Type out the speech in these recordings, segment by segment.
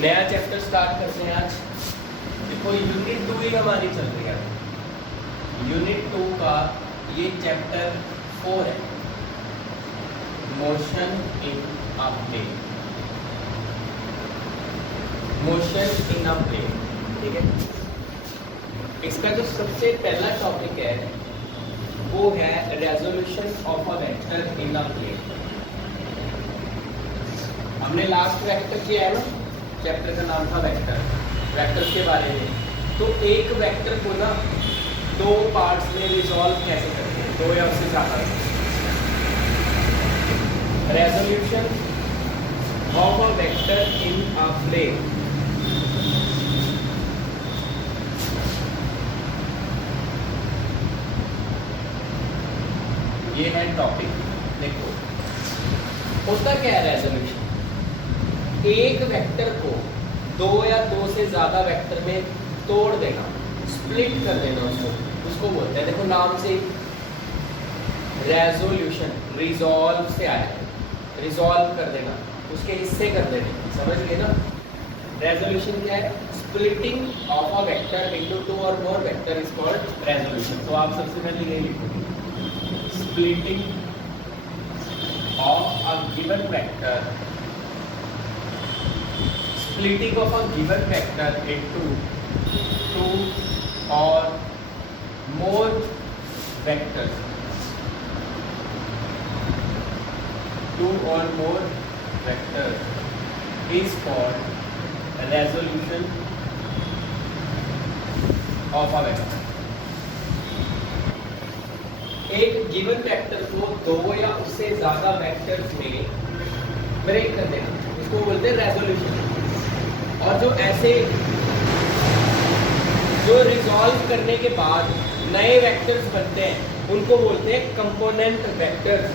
नया chapter start करते हैं आज। देखो यूनिट 2 ही हमारी चल रही है। यूनिट 2 का ये चैप्टर 4 है, motion in a plane. Motion in a plane, ठीक है। इसका जो सबसे पहला टॉपिक है वो है resolution of a vector in a plane. हमने लास्ट वेक्टर किया है ना, चैप्टर का नाम था वेक्टर, वेक्टर के बारे में। तो एक वेक्टर को ना दो पार्ट्स में रिजॉल्व कैसे करते हैं, दो या उससे ज़्यादा। Resolution of a vector in a plane. ये है टॉपिक। देखो होता क्या है रेजोल्यूशन, एक वेक्टर को दो या दो से ज्यादा वेक्टर में तोड़ देना, स्प्लिट कर देना, उसको बोलते हैं। देखो नाम से रेजोल्यूशन, रिजॉल्व से आया है, रिजॉल्व कर देना, उसके हिस्से कर देने, समझ गए ना। रेजोल्यूशन क्या है? Splitting of a vector into two और मोर वेक्टर इज कॉल्ड रेजोल्यूशन। तो आप सबसे पहले ये लिखोगे, splitting of a given vector, splitting of a given vector into two or more vectors, two or more vectors is called a resolution of a vector। एक given vector को दो या उससे ज्यादा वेक्टर्स में ब्रेक कर देना, इसको बोलते हैं रेजोल्यूशन। और जो ऐसे जो रिजॉल्व करने के बाद नए वेक्टर्स बनते हैं उनको बोलते हैं component vectors.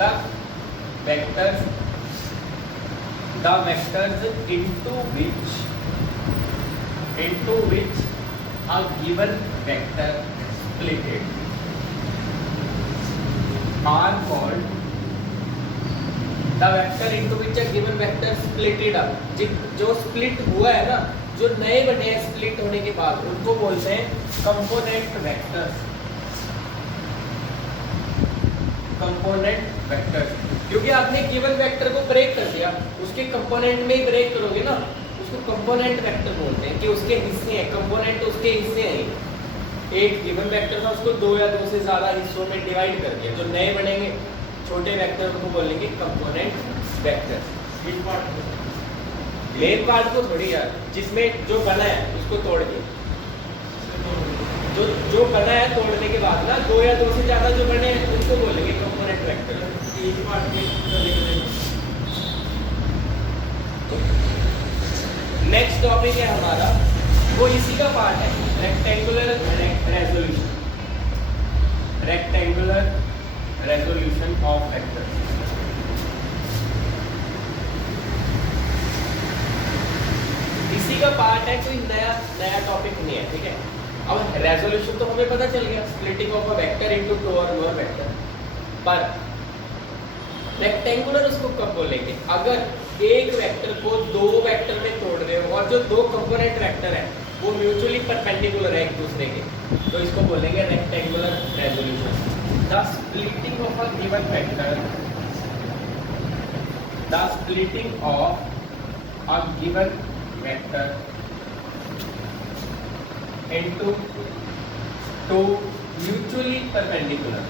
The vectors into which a given vector splitted are called the vector into which a given vector splitted up। जो स्प्लिट हुआ है ना, जो नए बने हैं स्प्लिट होने के बाद, उनको बोलते हैं कंपोनेंट वेक्टर्स। कंपोनेंट वेक्टर्स, क्योंकि आपने गिवन वेक्टर को ब्रेक कर दिया, उसके कंपोनेंट में ही ब्रेक करोगे ना, उसको कंपोनेंट वेक्टर बोलते हैं कि उसके हिस्से हैं, कंपोनेंट उसके हिस्से हैं। एक गिवन वेक्टर था, उसको दो या दो से ज्यादा हिस्सों में डिवाइड कर दिया, जो नए बनेंगे छोटे वेक्टर को बोलेंगे कंपोनेंट वेक्टर। मेन पार्ट को थोड़ी यार, जिसमें जो बना है उसको तोड़ के, जो बना है तोड़ने के बाद ना, दो या दो से ज्यादा जो बने हैं उनको बोलेंगे कंपोनेंट वेक्टर। नेक्स्ट टॉपिक है हमारा, वो इसी का पार्ट है, rectangular resolution. Rectangular resolution of vectors. इसी का पार्ट है, कोई नया टॉपिक नहीं है, ठीक है। अब रेजोल्यूशन तो हमें पता चल गया, splitting of a vector into two और मोर वेक्टर। पर रेक्टेंगुलर उसको कब बोलेंगे? अगर एक वेक्टर को दो वेक्टर में तोड़ रहे हो और जो दो कंपोनेंट वेक्टर है वो म्यूचुअली परपेंडिकुलर है एक दूसरे के, तो इसको बोलेंगे rectangular resolution. The splitting of a given vector, the splitting of a given vector into two mutually perpendicular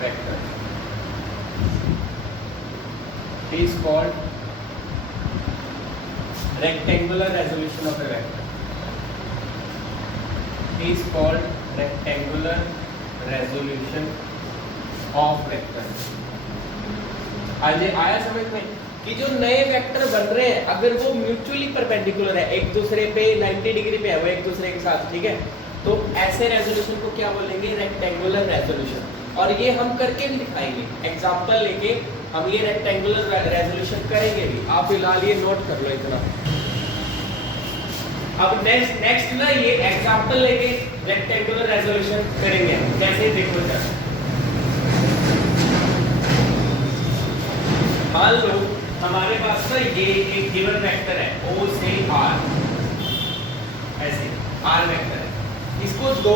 vectors is called rectangular resolution of a vector, is called rectangular resolution of vector। आया समझ में कि जो नए vector बन रहे हैं अगर वो म्यूचुअली परपेंडिकुलर है, एक दूसरे पे 90 डिग्री पे है वो एक दूसरे के साथ, ठीक है, तो ऐसे रेजोल्यूशन को क्या बोलेंगे? Rectangular resolution. और ये हम करके भी दिखाएंगे, एग्जांपल लेके हम ये रेक्टेंगुलर रेजोल्यूशन करेंगे भी। आप फिलहाल ये नोट कर लो इतना। अब नेक्स्ट ना ये एग्जांपल लेके रेक्टेंगुलर रेजोल्यूशन करेंगे, कैसे देखो सर। मान लो हमारे पास ना ये एक गिवन वेक्टर है O से R, ऐसे R वेक्टर है, इसको दो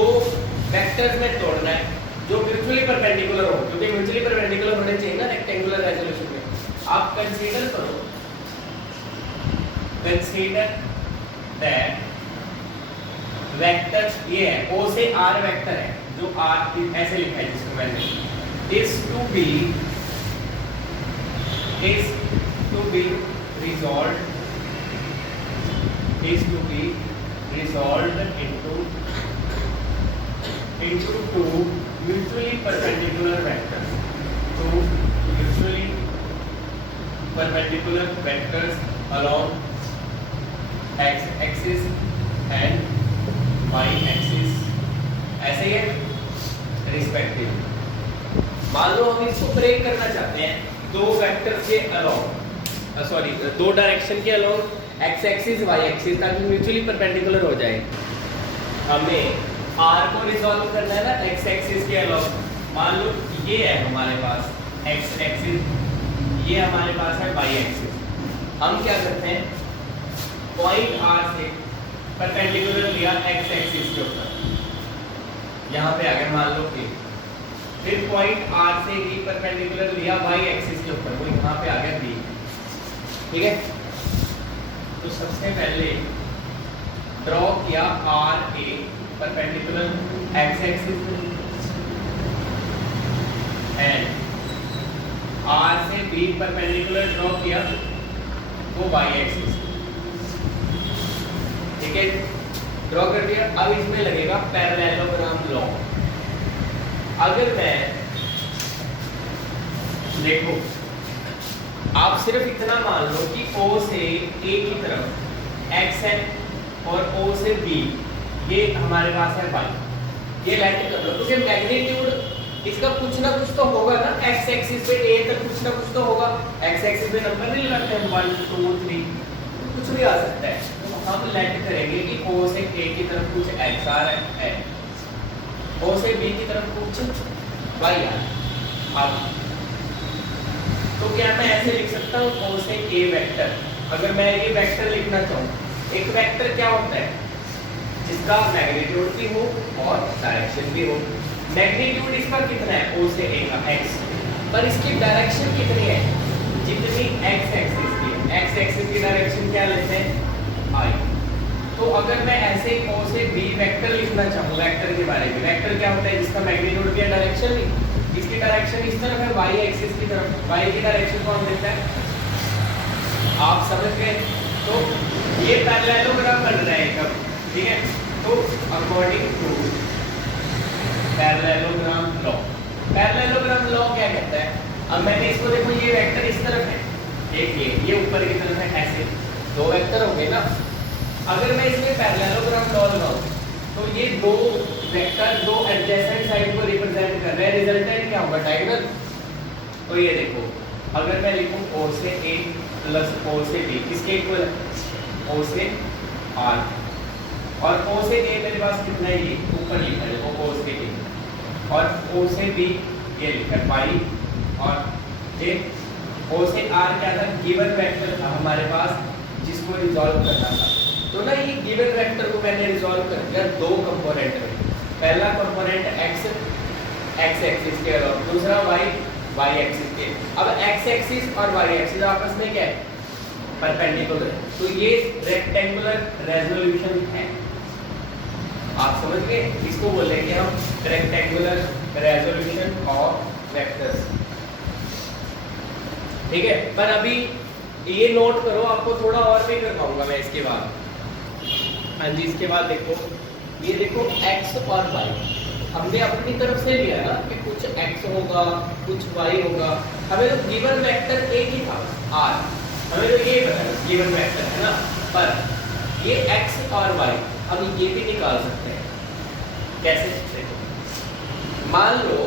वेक्टर्स में तोड़ना है जो म्यूचुअली परपेंडिकुलर हो, क्योंकि म्यूचुअली परपेंडिकुलर होने चाहिए ना रेक्टेंगुलर रेजोल्यूशन में। आप कंसीडर करो, कंसीडर दैट वेक्टर ये है O से R वेक्टर है, जो R ऐसे लिखा है जिसको मैंने is to be resolved into two mutually perpendicular vectors, two mutually perpendicular vectors along x axis and y axis, ऐसे ही है रिस्पेक्टिव। मान लो हम इसको ब्रेक करना चाहते हैं दो वेक्टर के अलोंग, सॉरी दो डायरेक्शन के along x axis y axis, ताकि म्यूचुअली परपेंडिकुलर हो जाए। हमें r को रिजॉल्व करना है ना एक्स एक्सिस के अलोंग। मान लो ये है हमारे पास एक्स एक्सिस, ये हमारे पास है वाई एक्सिस। हम क्या करते हैं, पॉइंट r से परपेंडिकुलर लिया एक्स एक्सिस के ऊपर, यहाँ पे आ गया मान लो कि, फिर पॉइंट R से भी परपेंडिकुलर लिया y एक्सिस के ऊपर, वो यहाँ पे आ गया B, ठीक है। तो सबसे पहले ड्रॉ किया RA perpendicular x axis and R से B परपेंडिकुलर ड्रॉ किया वो y एक्सिस, ठीक है, ड्रॉ कर दिया। अब इसमें लगेगा पैरेललोग्राम लॉ। अगर मैं देखो, आप सिर्फ इतना मान लो कि O से A की तरफ x है और O से B ये हमारे पास है y, ये लाइन कर लो, तो फिर मैग्नीट्यूड इसका कुछ ना कुछ तो होगा ना, x एक्सिस पे A तक कुछ ना कुछ तो होगा। x एक्सिस पे नंबर नहीं लगाते हैं 1 2 3, कुछ भी आ सकता है। तो हम लेट करेंगे कि O से A की तरफ कुछ x आ रहा है, O से B की तरफ कुछ y आ रहा है। अब तो क्या मैं ऐसे लिख सकता हूँ O से A वेक्टर, अगर मैं ये वेक्टर लिखना चाहूँ, एक वेक्टर क्या होता है जिसका मैग्नीट्यूड भी हो और डायरेक्शन भी हो। मैग्नीट्यूड इसका कितना है O से A का x, पर इसकी डायरेक्शन कितनी है, जितनी x एक्सिस की है। x एक्सिस की डायरेक्शन क्या लेते हैं I। तो अगर मैं ऐसे O से B वेक्टर लिखना चाहूँ, वेक्टर के बारे में, वेक्टर क्या होता है जिसका मैग्नीट्यूड भी है डायरेक्शन भी, इसकी डायरेक्शन इस तरफ है y एक्सिस की तरफ, y की डायरेक्शन कौन देता है, आप समझ गए। तो ये पैरेललोग्राम बन रहा है कब, ठीक है। तो according to parallelogram law, parallelogram law क्या कहता है, अब मैंने इसको देखो, ये वेक्टर इस तरफ है, एक ये ऊपर की तरफ है, ऐसे दो वेक्टर हो गए ना। अगर मैं इसमें पैरेललोग्राम लॉ लगाऊं तो ये दो वेक्टर दो एडजेसेंट साइड को रिप्रेजेंट कर रहे हैं, रिजल्टेंट क्या होगा डायगोनल। तो ये देखो, अगर मैं लिखूं O से A प्लस O से B किसके इक्वल है, O से R, और O से A मेरे पास कितना है, ये ऊपर लिखा है देखो O से A, और O से B ये लिखा है पाई, और ये O से R क्या था, गिवन वेक्टर था हमारे पास जिसको रिजॉल्व करना था। तो ना ये गिवन वेक्टर को मैंने रिजॉल्व कर दिया दो कंपोनेंट में, पहला कंपोनेंट x एक्सिस के और दूसरा y एक्सिस के। अब x एक्सिस और y एक्सिस आपस में क्या है, परपेंडिकुलर है, तो ये रेक्टेंगुलर रेजोल्यूशन है। आप समझ गए, इसको बोलेंगे हम रेक्टेंगुलर रेजोल्यूशन ऑफ वेक्टर्स, ठीक है। पर अभी ये नोट करो, आपको थोड़ा और भी कर पाऊंगा मैं इसके बाद। हाँ जी, इसके बाद देखो, ये देखो x और y हमने अपनी तरफ से लिया ना कि कुछ x होगा कुछ y होगा। हमें तो गिवन वेक्टर एक ही था r, हमें तो ये पता है गिवन वेक्टर है ना, पर ये x और y हम ये भी निकाल सकते हैं। कैसे, देखो मान लो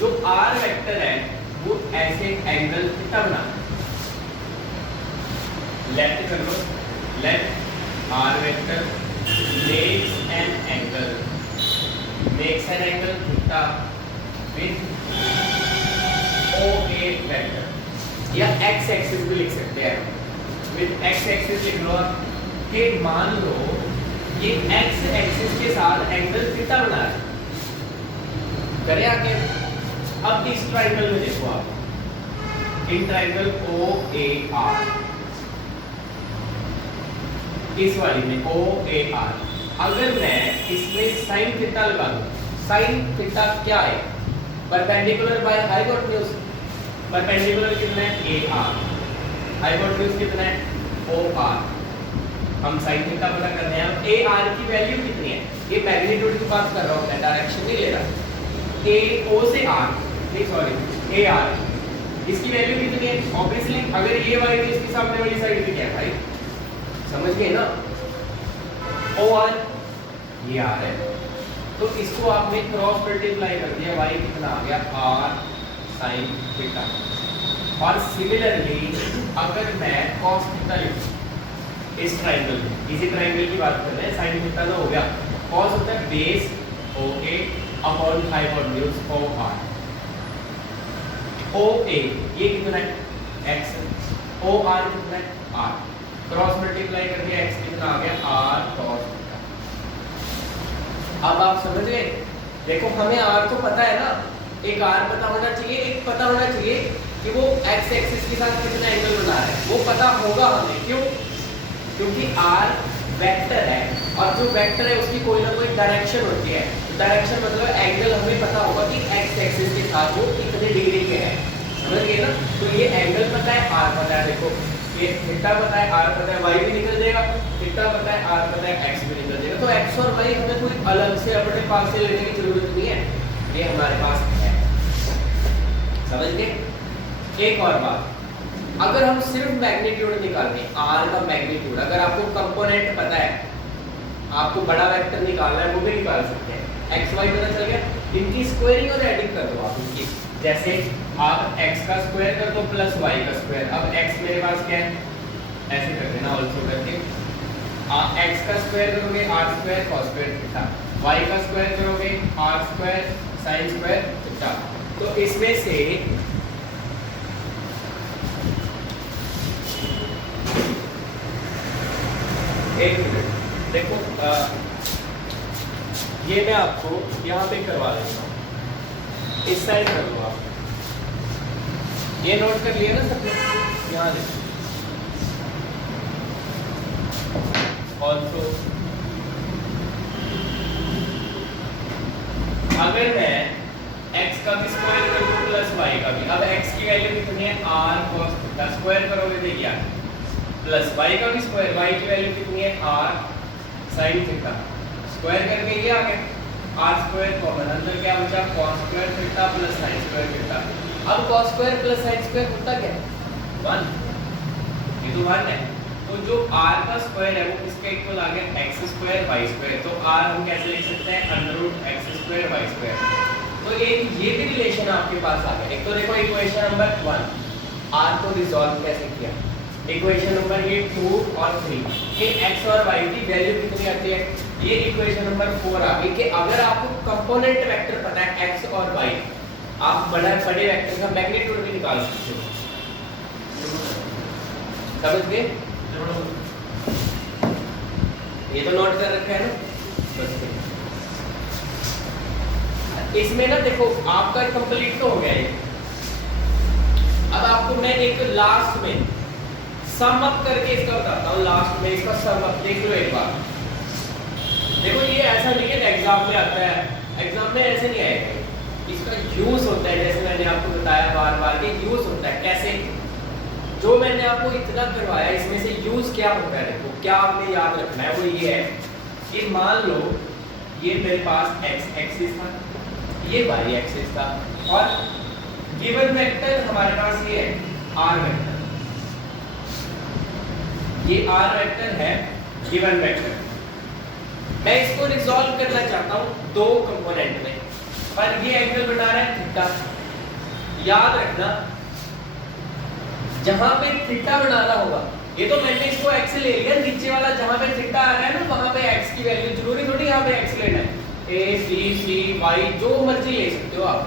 जो r वेक्टर है वो ऐसे एंगल कितना बना, लेफ्ट कर लो, left r vector makes an angle theta with OA vector. या एक्स एक्सिस भी लिख सकते हैं। विद एक्स एक्सिस लिख लो आप कि मान लो ये एक्स एक्सिस के साथ एंगल थीटा बना रहा है। करें आगे। अब इस ट्राइंगल में देखो आप, in triangle O A R, इस वाली में ओ ए आर, अगर मैं इसमें साइन थीटा लगा दूं, साइन थीटा क्या है? Perpendicular by hypotenuse. परपेंडिकुलर कितना है? A R. हाइपोटेन्यूज कितना है? O R. हम साइन थीटा पता कर रहे हैं। ए आर की वैल्यू कितनी है? ये मैग्नीट्यूड की बात कर रहा हूं, मैं डायरेक्शन नहीं ले रहा। ए ओ से आर, नहीं सॉरी, ए आर, इसकी वैल्यू कितनी है? ऑब्वियसली अगर ये वाली तो इसके सामने वाली साइड भी क्या है भाई, समझ गए ना? ओ आर, ये आर है, तो इसको आपने क्रॉस मल्टीप्लाई कर दिया, y कितना आ गया? r sin theta. और सिमिलरली अगर मैं cos थीटा लिखूं इस ट्रायंगल में, इसी ट्रायंगल की बात कर रहे हैं, sin थीटा तो हो गया, cos होता है base OA upon hypotenuse OR। OA ये कितना है? x, OR कितना है? r। क्रॉस मल्टीप्लाई कर दिया, x कितना आ गया? r cos। अब आप समझ गए? देखो हमें r तो पता है ना, एक r पता होना चाहिए, एक पता होना चाहिए कि वो x एक्सिस के साथ कितना एंगल बना रहा है, वो पता होगा हमें। क्यों? क्योंकि r वेक्टर है और जो वेक्टर है उसकी कोई ना कोई डायरेक्शन होती है। डायरेक्शन मतलब एंगल हमें पता होगा कि x एक्सिस के साथ वो कितने डिग्री के है, समझ गए ना? तो ये एंगल पता है, r पता है, देखो ये थीटा पता है, r पता है, y भी निकल जाएगा, थीटा पता है, r पता है, x भी निकल जाएगा। तो x और y हमें कोई अलग से अपने पास से लेने की जरूरत नहीं है, ये हमारे पास है, समझ गए? एक और बात, अगर हम सिर्फ मैग्नीट्यूड निकालते हैं, r का मैग्नीट्यूड, अगर आपको कंपोनेंट पता है, आपको बड़ा वेक्टर निकालना है, वो भी निकाल सकते हैं। x y पता चल गया, इनकी स्क्वायरिंग और एडिंग कर दो आप इनकी। जैसे आप x का स्क्वायर कर दो प्लस y का स्क्वायर। अब x मेरे पास क्या है, ऐसे कर देना, ऑल्सो करके आप x का स्क्वायर करोगे r square cos square theta, y का स्क्वायर करोगे r square sin square theta. तो इसमें से एक मिनट देखो, ये मैं आपको यहाँ पे करवा देता हूँ, इस साइड कर लो आप, ये नोट कर लिया ना सबने? यहाँ देखो, ऑल्सो अगर मैं x का भी स्क्वायर कर दूं प्लस y का भी, अब x की वैल्यू कितनी है? r cos थीटा, स्क्वायर करोगे तो ये प्लस y का भी स्क्वायर, y की वैल्यू कितनी है? r sin थीटा, स्क्वायर करके ये आ गया, r स्क्वायर कॉमन, अंदर क्या बचा? cos square theta plus sin square theta. अब cos square plus sin square होता क्या है? 1, ये तो 1 है। तो जो r का स्क्वायर है वो किसके इक्वल आ गया? x square y square. तो r हम कैसे लिख सकते हैं? √x square y square. तो एक ये भी रिलेशन आपके पास आ गया। एक तो देखो इक्वेशन नंबर 1, r को रिजॉल्व कैसे किया, इक्वेशन नंबर ये 2 और 3, ये x और y की वैल्यू कितनी आती है? ये इक्वेशन नंबर 4 आ गई कि अगर आपको कंपोनेंट वेक्टर पता है x और y, आप बड़े वेक्टर का मैग्नीट्यूड भी निकाल सकते हो, समझ गए? ये तो नोट कर रखा है ना, बस इसमें ना देखो आपका कंप्लीट तो हो गया ये। अब आपको मैं एक लास्ट में सम अप करके इसका बताता हूँ, लास्ट में इसका सम अप देख लो एक बार। देखो ये ऐसा नहीं है एग्जाम में आता है, एग्जाम में ऐसे नहीं आएगा, इसका यूज होता है, जैसे मैंने आपको बताया बार बार कि यूज होता है कैसे, जो मैंने आपको इतना करवाया इसमें से यूज क्या होता है, देखो क्या आपने याद रखना है वो ये है कि मान लो ये मेरे पास x एक्सिस था, ये y एक्सिस था, और गिवन वेक्टर हमारे पास ये है r वेक्टर, ये r वेक्टर है गिवन वेक्टर। मैं इसको रिजॉल्व करना चाहता हूं दो कंपोनेंट में, पर ये एंगल बना रहा है थीटा। याद रखना जहां पे थीटा बनाना होगा, ये तो मैंने इसको x ले लिया, नीचे वाला जहां पे थीटा आ रहा है ना वहां पे x की वैल्यू जरूरी थोड़ी यहां पे x लेना है, a b c y जो मर्जी ले सकते हो आप,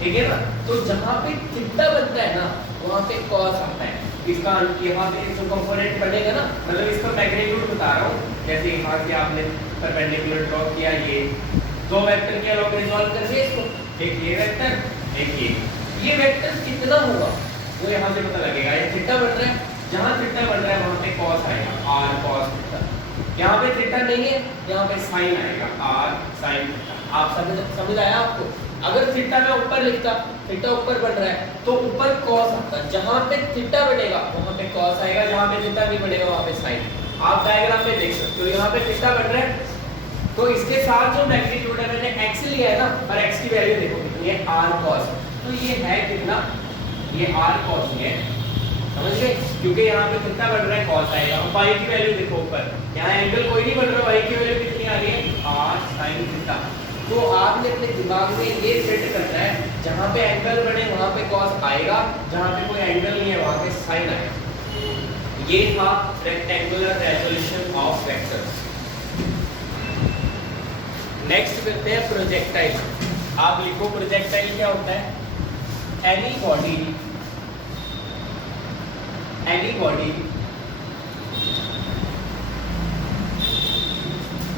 ठीक है ना? तो जहां पे थीटा बनता है ना वहाँ पे कॉस आता है। इसका यहाँ पे जो कंपोनेंट बनेगा ना, मतलब इसका मैग्नीट्यूड बता रहा हूँ। जैसे यहाँ से आपने परपेंडिकुलर ड्रॉ किया, ये दो वेक्टर के अलॉन्ग रिजॉल्व कर दिए इसको, एक ये वेक्टर, एक ये वेक्टर कितना होगा वो यहाँ से पता लगेगा। ये थीटा बन रहा है, जहाँ थीटा बन रहा है वहाँ पे कॉस आएगा, r cos थीटा। यहाँ पे थीटा नहीं है, यहाँ पे साइन आएगा, r sin थीटा। आप समझ आया आपको? अगर थीटा मैं ऊपर लिखता, थीटा ऊपर बन रहा है तो ऊपर कॉस आता, जहाँ पे थीटा बनेगा वहाँ पे कॉस आएगा, जहाँ पे थीटा नहीं बनेगा वहाँ पे साइन। आप डायग्राम में देख सकते हो, यहाँ पे थीटा बन रहा है तो इसके साथ जो मैग्नीट्यूड है मैंने x लिया है ना, और x की वैल्यू देखो कितनी है, r cos। तो ये है कितना, ये r cos है, समझ गए? क्योंकि यहाँ पे थीटा बन रहा है cos आएगा। और y की वैल्यू देखो ऊपर, यहाँ एंगल कोई नहीं बन रहा, y की वैल्यू कितनी आ रही है, r sin थीटा। तो आपने अपने दिमाग में ये सेट करना है, जहाँ पे एंगल बने वहाँ पे cos आएगा, जहाँ पे कोई एंगल नहीं है वहाँ पे sin आएगा। ये था rectangular resolution of vectors. Next करते हैं प्रोजेक्टाइल। आप लिखो प्रोजेक्टाइल क्या होता है, any body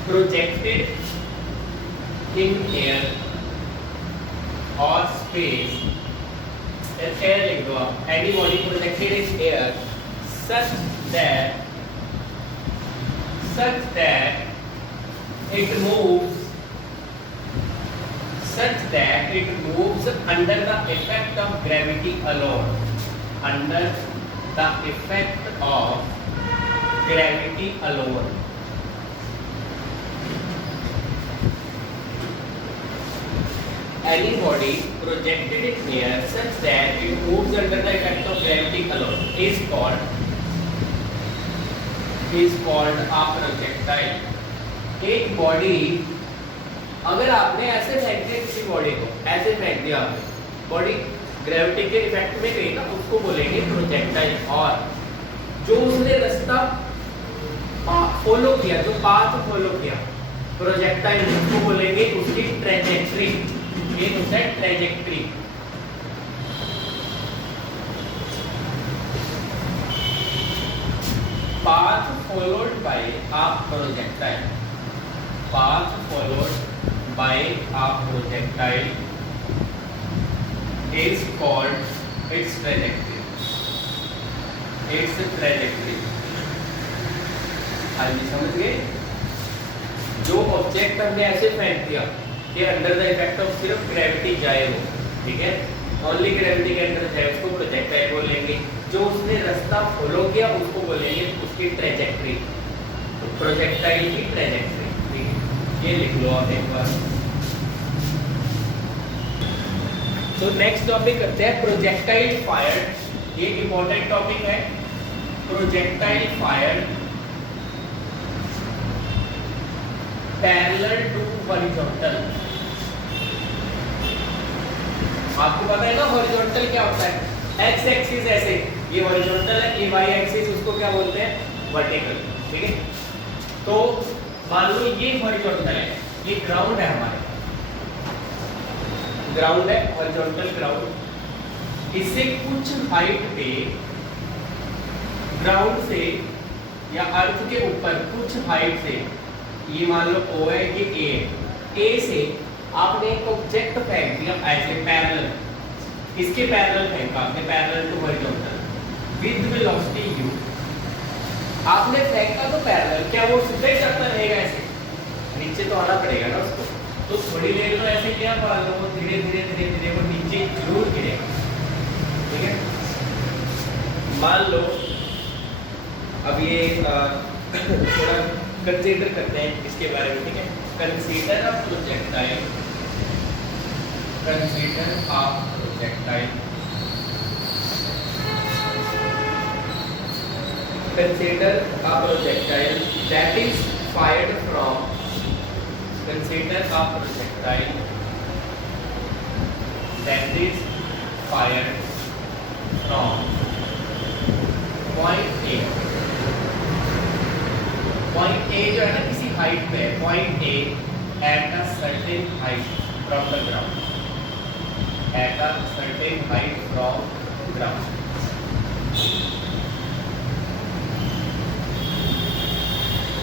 projected in air और स्पेस, एयर लिख दो आप, any body projected in air such that it moves under the effect of gravity alone, under the effect of gravity alone। Any body projected in air such that it moves under the effect of gravity alone is called a projectile। एक body, अगर आपने ऐसे फेंक दिया किसी body को, ऐसे फेंक दिया आपने, बॉडी ग्रेविटी के इफेक्ट में गई ना, उसको बोलेंगे प्रोजेक्टाइल। और जो उसने रास्ता फॉलो किया, जो पाथ फॉलो किया प्रोजेक्टाइल, उसको बोलेंगे उसकी ट्रेजेक्ट्री। ये होता है trajectory. path followed by a projectile, path followed by a projectile is called its trajectory, its trajectory। हाँ जी, समझ गए? जो ऑब्जेक्ट हमने ऐसे फेंक दिया कि अंडर द इफेक्ट ऑफ सिर्फ ग्रेविटी जाए वो, ठीक है, ओनली ग्रेविटी के अंदर जाए, उसको प्रोजेक्टाइल बोलेंगे। जो उसने रास्ता फॉलो किया उसको बोलेंगे उसकी ट्रेजेक्ट्री, तो प्रोजेक्टाइल की ट्रेजेक्ट्री, ठीक है, ये लिख लो आप एक बार। तो नेक्स्ट टॉपिक करते हैं प्रोजेक्टाइल फायर्ड। ये इंपॉर्टेंट टॉपिक है, projectile fired parallel to horizontal. आपको पता है ना हॉरिजॉन्टल क्या होता है, एक्स एक्सिस ऐसे, ये हॉरिजॉन्टल है, ये वाई एक्सिस, उसको क्या बोलते हैं, वर्टिकल, ठीक है। तो मान लो ये हॉरिजॉन्टल है, ये ग्राउंड है, हमारे ग्राउंड है, हॉरिजॉन्टल ग्राउंड। इससे कुछ हाइट पे ग्राउंड से या अर्थ के ऊपर कुछ हाइट से, ये मान लो O है, ये A से आपने एक ऑब्जेक्ट फेंक दिया ऐसे पैरेलल, इसके पैरेलल फेंका आपने, parallel to horizontal with velocity u। आपने फेंका तो पैरेलल, क्या वो सीधा ही चलता रहेगा ऐसे, नीचे तो आना पड़ेगा ना उसको। तो थोड़ी देर तो ऐसे क्या मान लो, धीरे धीरे धीरे धीरे वो नीचे जरूर गिरेगा, ठीक है। मान लो अब ये थोड़ा कंसीडर करते हैं इसके बारे में, ठीक है। Consider a projectile, consider a projectile, consider a projectile that is fired from, consider a projectile that is fired from point A, point A जो है ना किसी हाइट पे, point A at a certain height from the ground, at a certain height from ground।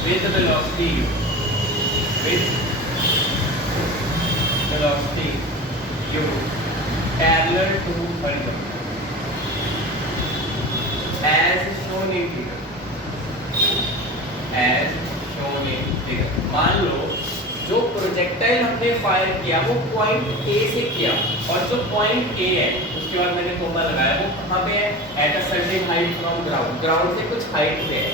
with velocity u parallel to horizontal as shown in figure। मान लो जो projectile हमने fire किया वो पॉइंट ए से किया, और जो पॉइंट ए है उसके बाद मैंने कोमा लगाया वो कहाँ पे है, at a certain height from ground, ground से कुछ हाइट पे है,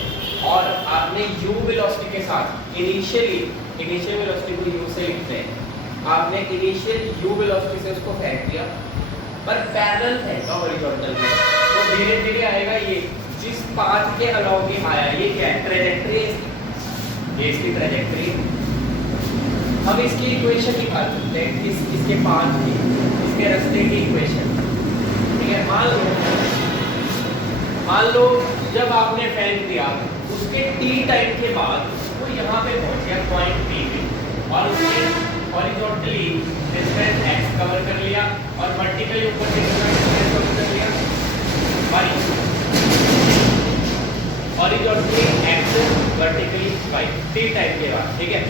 और आपने u वेलोसिटी के साथ इनिशियल वेलोसिटी को u से लिखते हैं, आपने इनिशियल u वेलोसिटी से उसको फेंक दिया, पर पैरेलल फेंका हॉरिजॉन्टल में, तो धीरे धीरे आएगा ये जिस पाथ के अलोंग ये आया, ये क्या है, ट्रैजेक्टरी है, ये इसकी ट्रैजेक्टरी। हम इसकी इक्वेशन निकाल सकते हैं, इसके पाथ की, इसके रास्ते की इक्वेशन, ठीक है। मान लो जब आपने फेंक दिया उसके t टाइम के बाद वो यहाँ पे पहुंच गया पॉइंट P पे, और उसने हॉरिजॉन्टली डिस्टेंस x कवर कर लिया और वर्टिकली ऊपर से कितना डिस्टेंस कवर कर लिया y, horizontally x vertically y t time के बाद, ठीक है।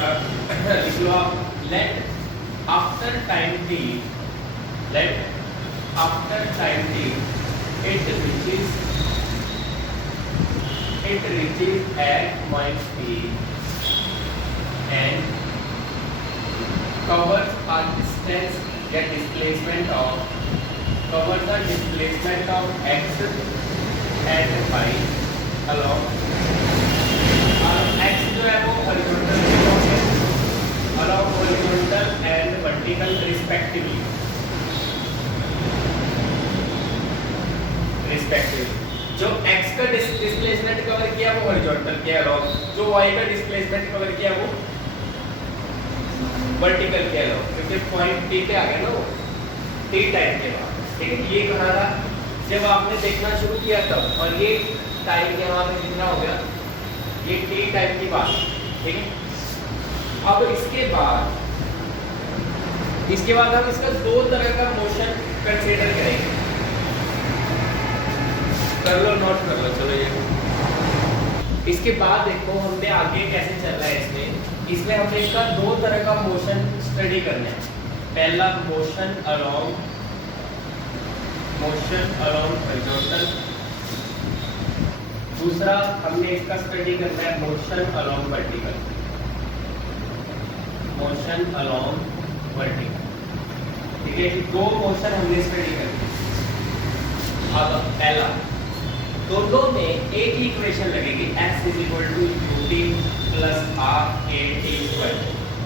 लिख लो आप, let after time t it reaches at point P and covers the displacement of x and y along x जो है वो horizontal and vertical respectively। जो x का डिस्प्लेसमेंट कवर किया वो हॉरिजॉन्टल के अलोंग, जो y का डिस्प्लेसमेंट कवर किया वो वर्टिकल के अलोंग, क्योंकि पॉइंट P पे आ गया ना वो t टाइम के बाद, ठीक है। ये कहा था जब आपने देखना शुरू किया तब, और ये टाइम यहाँ पे कितना हो गया, ये t टाइम की बात, ठीक है। अब इसके बाद हम इसका दो तरह का मोशन कंसीडर करेंगे, कर लो, नोट कर लो, चलो ये। इसके बाद देखो हमने आगे कैसे चल रहा है, इसमें हमने इसका दो तरह का मोशन स्टडी करना है। पहला मोशन अलोंग हॉरिजॉन्टल, दूसरा हमने इसका स्टडी करना है मोशन अलोंग वर्टिकल, ठीक है। दो मोशन हमने स्टडी करनी है। अब पहला, दोनों में एक ही इक्वेशन लगेगी, s ut plus half at²।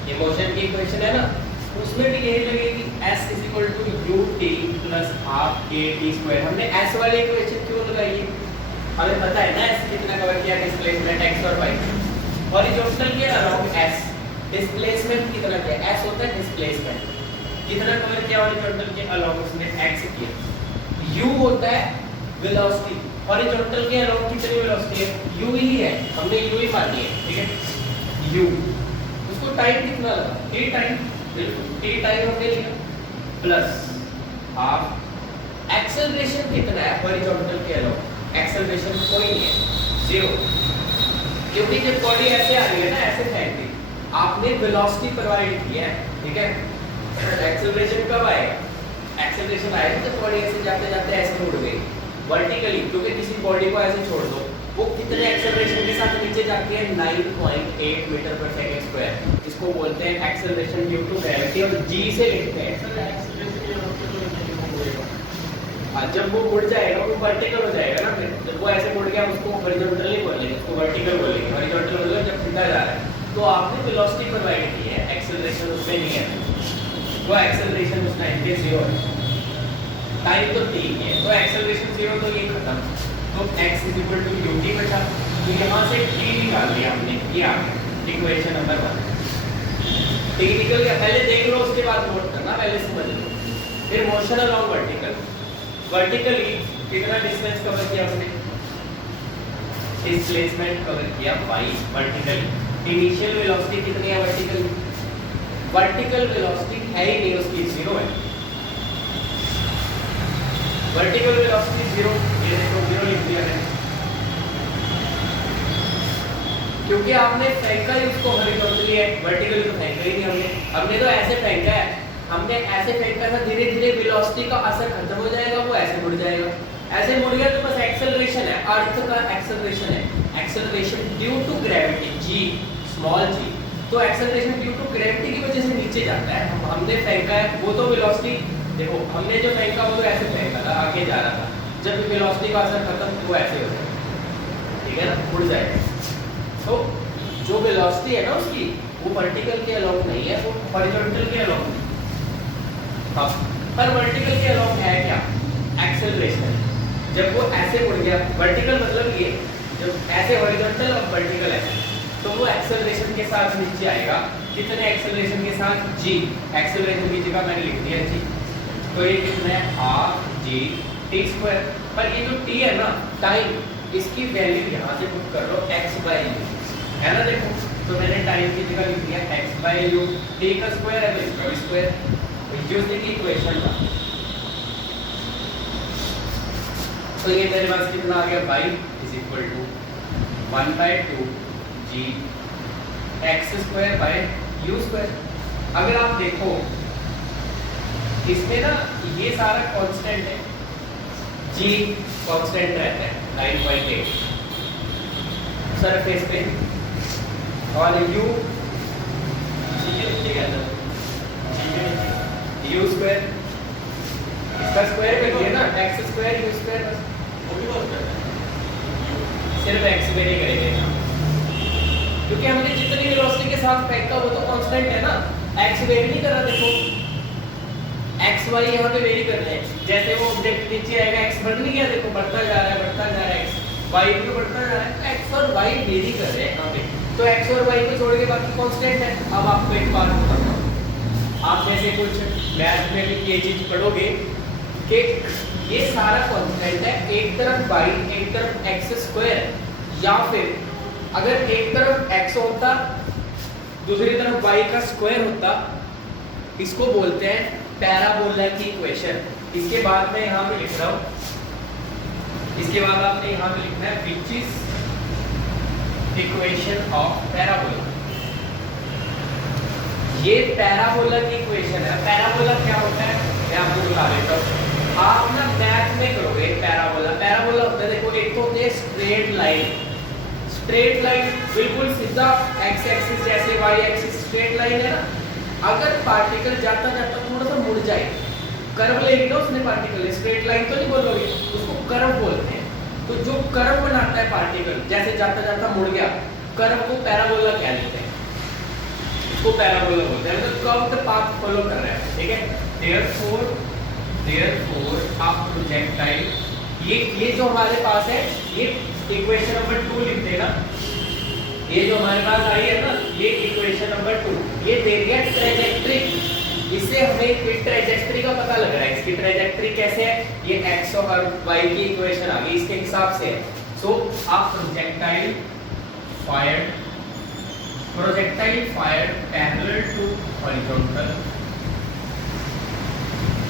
ये मोशन की इक्वेशन है ना, उसमें भी यही लगेगी, s ut plus half at²। हमने s वाली इक्वेशन क्यों लगाई, हमें पता है ना s कितना कवर किया, डिस्प्लेसमेंट x और y, हॉरिजॉन्टल के अराउंड s डिस्प्लेसमेंट कितना किया, s होता है डिस्प्लेसमेंट, कितना कवर किया हॉरिजॉन्टल के अराउंड उसने x किया, u होता है वेलोसिटी, हॉरिजॉन्टल के अराउंड कितनी वेलोसिटी है, u ही है, हमने u ही मानी है, ठीक है। u उसको टाइम कितना लगा, t टाइम, बिल्कुल t टाइम हमने लिखा, प्लस हाफ एक्सेलरेशन कितना है हॉरिजॉन्टल के अराउंड, एक्सेलरेशन कोई नहीं है, 0, क्योंकि जब बॉडी ऐसे आ रही है ना, ऐसे फेंक दी, आपने वेलोसिटी प्रोवाइड की है, ठीक है। एक्सेलरेशन कब आएगा, एक्सेलरेशन आएगा जब बॉडी ऐसे जाते जाते ऐसे उड़ गई वर्टिकली, क्योंकि किसी बॉडी को ऐसे छोड़ दो, वो कितने एक्सेलरेशन के साथ नीचे जाती है, 9.8 मीटर पर सेकंड स्क्वायर, इसको बोलते हैं एक्सेलरेशन ड्यू टू ग्रेविटी, और g से लिखते हैं। जब वो उड़ जाएगा वो वर्टिकल हो जाएगा ना, फिर जब वो ऐसे उड़ गया उसको हॉरिजॉन्टल नहीं बोलेंगे, उसको वर्टिकल बोलेंगे। हॉरिजॉन्टल मतलब जब सीधा जा रहा है, तो आपने वेलोसिटी प्रोवाइड की है, एक्सेलरेशन उसमें नहीं है, वो एक्सेलरेशन उस टाइम पे 0 है, टाइम तो t है, तो एक्सेलरेशन 0, तो ये खत्म, तो x ut बचा, तो यहाँ से t निकाल लिया हमने, ये आ गया इक्वेशन नंबर 1, t निकल गया, पहले देख लो उसके बाद नोट करना, पहले समझ लो। फिर मोशन अलोंग वर्टिकली कितना डिस्टेंस कवर किया उसने, डिस्प्लेसमेंट कवर किया y वर्टिकली, इनिशियल वेलोसिटी कितनी है वर्टिकल वेलोसिटी है ही नहीं उसकी, 0 है, वर्टिकल वेलोसिटी 0, ये देखो 0 लिख दिया मैंने, क्योंकि आपने फेंका ही उसको हॉरिजॉन्टली है, वर्टिकली तो फेंका ही नहीं हमने। हमने तो ऐसे फेंका है, हमने ऐसे फेंका था, धीरे धीरे वेलोसिटी का असर खत्म हो जाएगा, वो ऐसे मुड़ जाएगा। ऐसे मुड़ गया तो बस एक्सेलरेशन है, अर्थ का एक्सेलरेशन है, acceleration due to gravity g, small g। तो एक्सेलरेशन ड्यू टू ग्रेविटी की वजह से नीचे जाता है। हमने फेंका है, वो तो वेलोसिटी देखो, हमने जो फेंका वो तो ऐसे फेंका था, आगे जा रहा था, जब वेलोसिटी का असर खत्म वो ऐसे हो जाएगा, ठीक है ना, उड़ जाएगा। तो जो वेलोसिटी है ना उसकी, वो वर्टिकल के अलोंग नहीं है, वो हॉरिजॉन्टल के अलोंग है। हाँ, पर वर्टिकल के अलोंग है क्या? एक्सेलरेशन। जब वो ऐसे मुड़ गया, वर्टिकल मतलब ये, जब ऐसे हॉरिजॉन्टल और वर्टिकल ऐसे, तो वो एक्सेलरेशन के साथ नीचे आएगा। कितने एक्सेलरेशन के साथ? g। एक्सेलरेशन की जगह मैंने लिख दिया g, तो ये कितना है? Half g t square. पर ये जो t है ना, टाइम, इसकी वैल्यू यहाँ से पुट कर लो x/u, है ना। देखो, तो मैंने टाइम की जगह लिख दिया x/u, t का स्क्वायर है तो इसका भी स्क्वायर, यूज द इक्वेशन का। तो ये मेरे पास कितना आ गया? y is equal to 1/2 g x² u²। अगर आप देखो इसमें ना ये सारा कांस्टेंट है, g कांस्टेंट रहता है 9.8 सरफेस पे, और u u² इसका स्क्वायर कर दिया ना, x² u², वो भी बहुत करता है, सिर्फ x में नहीं करेंगे क्योंकि हमने जितनी वेलोसिटी के साथ फेंका वो तो कांस्टेंट है ना, x वेरी नहीं कर रहा। देखो x y यहाँ पे वेरी कर रहे हैं, जैसे वो ऑब्जेक्ट नीचे आएगा x बढ़ नहीं गया, देखो बढ़ता जा रहा है, बढ़ता जा रहा है, x y भी बढ़ता जा रहा है, x और y वेरी कर रहे हैं यहाँ पे। तो x और y को छोड़ के बाकी कांस्टेंट है। अब आपको एक बात बताता हूँ, आप जैसे कुछ मैथ में भी ये चीज पढ़ोगे कि ये सारा कांस्टेंट है, एक तरफ y एक तरफ x², या फिर अगर एक तरफ x होता दूसरी तरफ y का स्क्वायर होता, इसको बोलते हैं पैराबोला की इक्वेशन। इसके बाद मैं यहाँ पे लिख रहा हूँ, इसके बाद आपने यहाँ पे लिखना है which is equation of parabola. ये पैराबोला की इक्वेशन है। पैराबोला क्या होता है मैं आपको बता देता हूँ। आप ना मैथ में करोगे पैराबोला, पैराबोला होता है, देखो एक तो होती है स्ट्रेट लाइन, स्ट्रेट लाइन बिल्कुल सीधा, एक्स एक्सिस जैसे वाई एक्सिस स्ट्रेट लाइन है ना। अगर पार्टिकल जाता जाता थोड़ा सा मुड़ जाए, कर्व लेगी ना उसने पार्टिकल, स्ट्रेट लाइन तो नहीं बोलोगे, उसको कर्व बोलते हैं। तो जो कर्व बनाता है पार्टिकल, जैसे जाता जाता मुड़ गया, कर्व को पैराबोला कह लेते हैं, इसको पैराबोला बोलते हैं, मतलब कर्व्ड पाथ फॉलो कर रहा है, ठीक है। देयरफॉर अ प्रोजेक्टाइल, ये जो हमारे पास है, ये इक्वेशन नंबर 2 लिख देना। ये जो हमारे पास आई है ना, ये इक्वेशन नंबर 2, ये दे रही है ट्रेजेक्टरी। इससे हमें एक ट्रेजेक्टरी का पता लग रहा है। इसकी ट्रेजेक्टरी कैसे है? ये x और y की इक्वेशन आ गई, इसके हिसाब से। So a projectile fired parallel to horizontal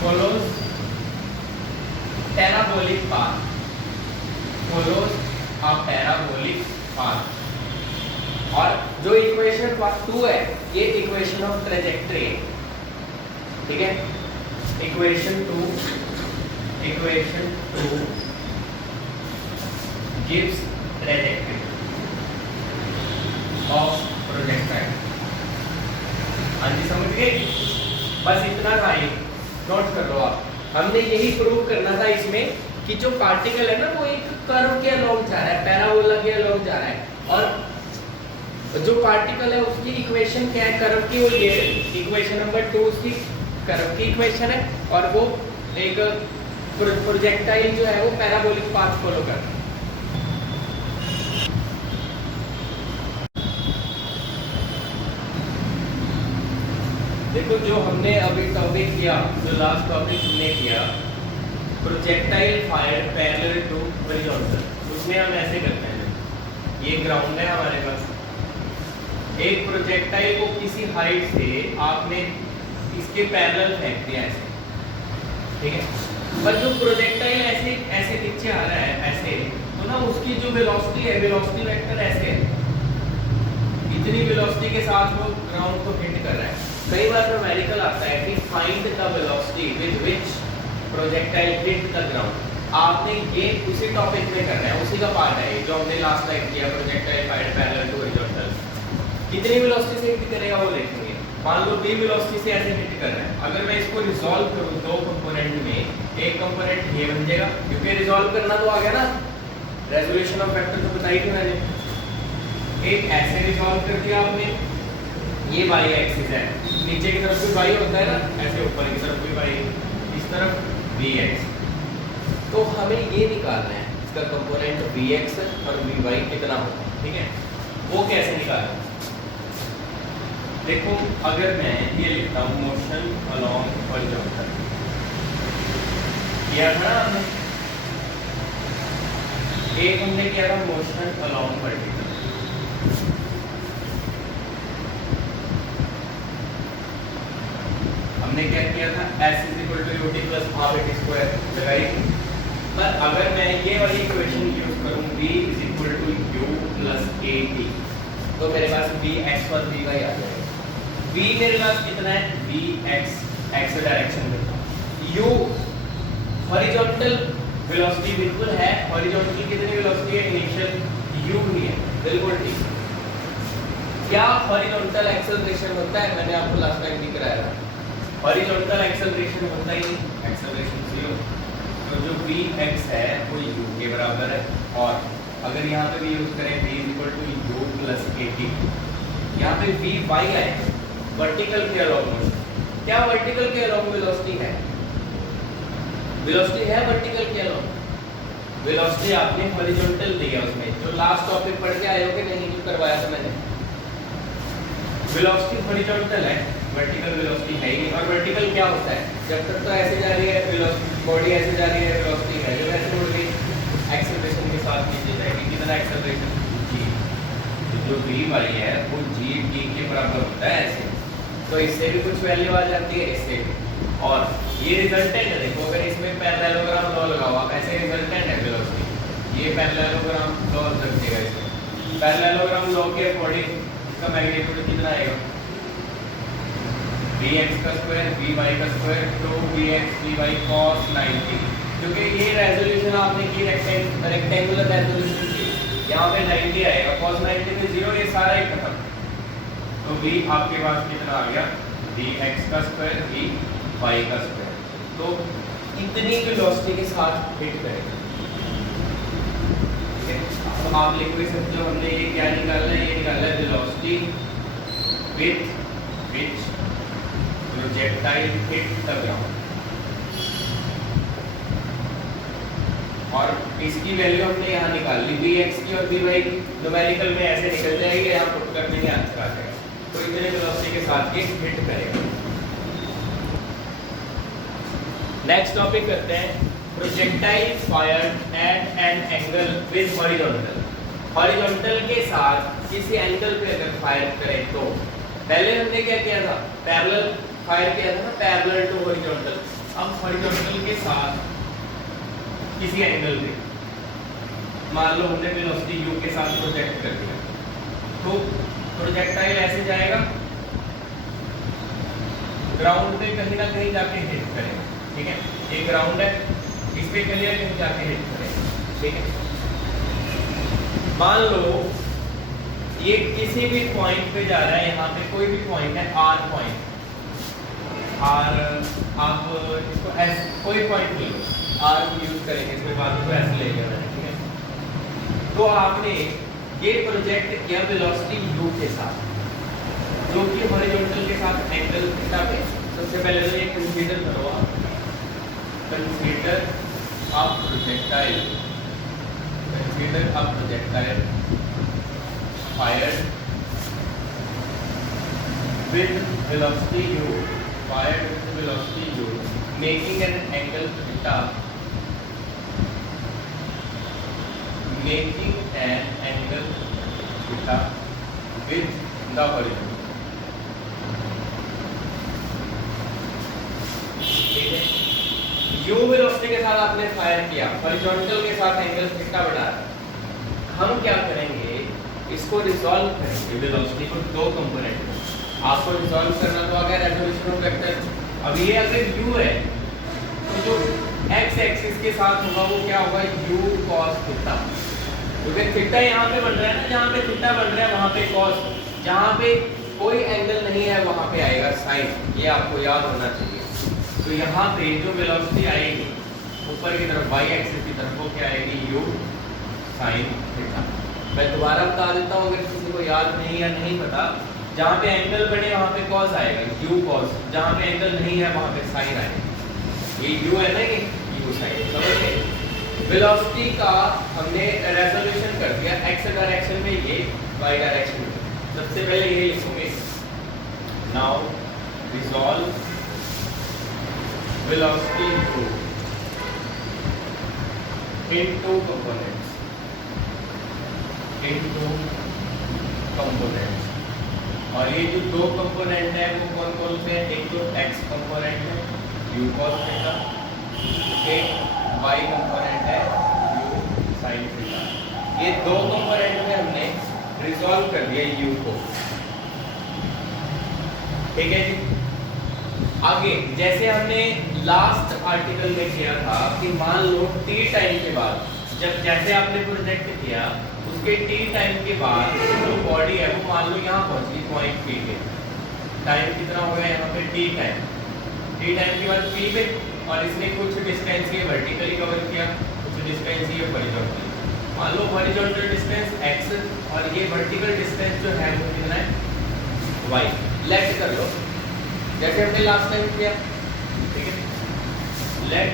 follows parabolic path, follows a parabolic path। और जो इक्वेशन 2 है, ये इक्वेशन ऑफ ट्रेजेक्टरी है, ठीक है। Equation 2 gives trajectory of projectile। हाँ जी, समझ गए? बस इतना था, ये नोट कर लो आप। हमने यही प्रूव करना था इसमें कि जो पार्टिकल है ना, वो एक कर्व के अलोंग जा रहा है, पैराबोला के अलोंग जा रहा है, और जो पार्टिकल है उसकी इक्वेशन क्या है कर्व की, वो ये इक्वेशन नंबर 2 उसकी कर्व की इक्वेशन है, और वो एक प्रोजेक्टाइल जो है वो पैराबोलिक पाथ फॉलो कर रहा है। देखो जो हमने अभी टॉपिक किया, जो लास्ट टॉपिक हमने किया, projectile fired parallel to horizontal, उसमें हम ऐसे करते हैं। ये ग्राउंड है हमारे पास, एक प्रोजेक्टाइल को किसी हाइट से आपने इसके पैरेलल फेंक दिया ऐसे, ठीक है। पर जो प्रोजेक्टाइल ऐसे ऐसे नीचे आ रहा है ऐसे, तो ना उसकी जो वेलोसिटी है, वेलोसिटी वेक्टर ऐसे है, इतनी वेलोसिटी के साथ वो ग्राउंड को हिट कर रहा है। कई बार न्यूमेरिकल आता है कि find the velocity with which projectile hit the ground. आपने ये उसी टॉपिक में करना है, उसी का पार्ट है जो हमने लास्ट टाइम किया, projectile find parallel to horizontal. कितनी वेलोसिटी से हिट करेगा वो देखेंगे। मान लो v वेलोसिटी से ऐसे हिट कर रहा है, अगर मैं इसको रिजॉल्व करूं दो कंपोनेंट में, एक कंपोनेंट ये बन जाएगा, क्योंकि रिजॉल्व करना तो आ गया ना, रेजोल्यूशन ऑफ वेक्टर तो बताई थी मैंने। एक ऐसे रिजॉल्व कर दिया आपने, ये y एक्सिस है, नीचे की तरफ भी y होता है ना, ऐसे ऊपर की तरफ भी y, इस तरफ vx। तो हमें ये निकालना है इसका कंपोनेंट vx और vy कितना होगा, ठीक है। वो कैसे निकालना, देखो अगर मैं ये लिखता हूँ मोशन अलोंग हॉरिजॉन्टल, किया था ना हमने, एक हमने किया था मोशन अलोंग वर्टिकल, हमने क्या किया था, s is equal to ut plus half at square लगाई। पर अगर मैं ये वाली इक्वेशन यूज करूं v is equal to u plus at, तो मेरे पास vx और vy आ जाएगा। v मेरे पास कितना है, vx x डायरेक्शन में, u हॉरिजॉन्टल वेलोसिटी बिल्कुल है, हॉरिजॉन्टल कितनी वेलोसिटी है, इनिशियल u ही है, बिल्कुल ठीक। क्या हॉरिजॉन्टल एक्सेलरेशन होता है, मैंने आपको लास्ट टाइम भी कराया था, हॉरिजॉन्टल एक्सेलरेशन होता ही नहीं, एक्सेलरेशन 0। तो जो vx है वो u के बराबर है, और अगर यहाँ पे भी यूज करें v equal to u plus at, यहाँ पे vy आए वर्टिकल के अलोंग मोशन। क्या वर्टिकल के अलोंग वेलोसिटी है, वेलोसिटी है वर्टिकल के अलोंग, वेलोसिटी आपने हॉरिजॉन्टल दिया उसमें, जो लास्ट टॉपिक पढ़ के आए हो कि नहीं, जो करवाया था मैंने, वेलोसिटी हॉरिजॉन्टल है, वर्टिकल वेलोसिटी है ही नहीं। और वर्टिकल क्या होता है, जब तक तो ऐसे जा रही है वेलोसिटी, बॉडी ऐसे जा रही है वेलोसिटी है, जब ऐसे मुड़ गई एक्सेलरेशन के साथ नीचे जाएगी, कितना एक्सेलरेशन, g। तो जो vy है वो g के बराबर होता है ऐसे, तो इससे भी कुछ वैल्यू आ जाती है, इससे भी। और ये रिजल्टेंट है, देखो अगर इसमें पैरेललोग्राम लॉ लगाओ आप, ऐसे रिजल्टेंट है वेलोसिटी, ये पैरेललोग्राम लॉ रख देगा इसमें, पैरेललोग्राम लॉ के अकॉर्डिंग इसका मैग्नीट्यूड कितना आएगा, vx का स्क्वायर vy का स्क्वायर, तो vx vy cos 90, क्योंकि ये रेजोल्यूशन आपने की रेक्टेंगुलर रेजोल्यूशन की, यहाँ पे 90 आएगा, cos 90 में 0, ये सारा ही खत्म। तो v आपके पास कितना आ गया, vx का स्क्वायर vy का स्क्वायर, तो इतनी वेलोसिटी के साथ हिट करेगा, ठीक है। अब आप लिख भी सकते हो, हमने ये क्या निकालना है, ये निकालना है velocity with which projectile hit the ground, और इसकी वैल्यू हमने यहाँ निकाल ली, vx की और vy की, न्यूमेरिकल में ऐसे निकल जाएगी, यहाँ पुट करने के आंसर आ जाएगा। तो इतने वेलोसिटी के साथ ये हिट करेगा। नेक्स्ट टॉपिक करते हैं, projectile fired eight an angle with horizontal. Horizontal के साथ किसी एंगल पे अगर फायर करें तो, पहले हमने क्या किया था, पैरेलल फायर किया था ना, पैरेलल टू हॉरिजॉन्टल। अब हॉरिजॉन्टल के साथ किसी एंगल पे, मान लो हमने वेलोसिटी u के साथ प्रोजेक्ट कर दिया, तो प्रोजेक्टाइल ऐसे जाएगा, ग्राउंड पे कहीं ना कहीं जाके हिट करेगा, ठीक है। एक ग्राउंड है, इस पे कहीं ना कहीं जाके हिट करेगा, ठीक है। मान लो ये किसी भी पॉइंट पे जा रहा है, यहाँ पे कोई भी पॉइंट है, R पॉइंट, R आप इसको S कोई पॉइंट ले लो, R यूज करेंगे, इसमें बाद में ऐसे ले लेना है, ठीक है। तो आपने ये प्रोजेक्ट किया वेलोसिटी u के साथ, जो कि हॉरिजॉन्टल के साथ एंगल थीटा पे। सबसे पहले तो ये कंसीडर करो आप, consider a projectile, consider a projectile fired with velocity u, fired with velocity u, making an angle theta, making an angle theta with the horizon, ठीक है। u वेलोसिटी के साथ आपने फायर किया, हॉरिजॉन्टल के साथ एंगल थीटा बढ़ा, हम क्या करेंगे, इसको रिजॉल्व करेंगे वेलोसिटी को दो कंपोनेंट में। आपको रिजॉल्व करना तो आ गया रेजोल्यूशन ऑफ वेक्टर। अब ये अगर u है तो जो x एक्सिस के साथ होगा वो क्या होगा, u cos थीटा, क्योंकि थीटा यहाँ पे बन रहा है ना, जहाँ पे थीटा बन रहा है वहाँ पे cos, जहाँ पे कोई एंगल नहीं है वहाँ पे आएगा sin, ये आपको याद होना चाहिए। तो यहाँ पे जो वेलोसिटी आएगी ऊपर की तरफ y एक्सिस की तरफ वो क्या आएगी, u sin थीटा। मैं दोबारा बता देता हूँ अगर किसी को याद नहीं या नहीं पता, जहाँ पे एंगल बने वहाँ पे cos आएगा, u cos, जहाँ पे एंगल नहीं है वहाँ पे sin आएगा। ये u है ना, ये u sin, समझ गए। वेलोसिटी का हमने रेजोल्यूशन कर दिया, x डायरेक्शन में ये, y डायरेक्शन में। सबसे पहले ये लिखोगे, now resolve velocity into components, और ये जो दो कंपोनेंट है वो कौन कौन से हैं, एक तो x कंपोनेंट है u cos थीटा, एक y कंपोनेंट है u sin थीटा। ये दो कंपोनेंट में हमने रिजॉल्व कर दिया u को, ठीक है जी। आगे जैसे हमने लास्ट आर्टिकल में किया था कि मान लो t टाइम के बाद, जब जैसे आपने प्रोजेक्ट किया उसके t टाइम के बाद जो बॉडी है वो मान लो यहाँ पहुंची पॉइंट P पे, टाइम कितना हो गया यहाँ पे t टाइम के बाद P पे, और इसने कुछ डिस्टेंस ये वर्टिकली कवर किया, कुछ डिस्टेंस ये हॉरिजॉन्टली। मान लो हॉरिजॉन्टल डिस्टेंस x और ये वर्टिकल डिस्टेंस जो है वो कितना है y। लेट कर लो जैसे हमने लास्ट टाइम किया, ठीक है। Let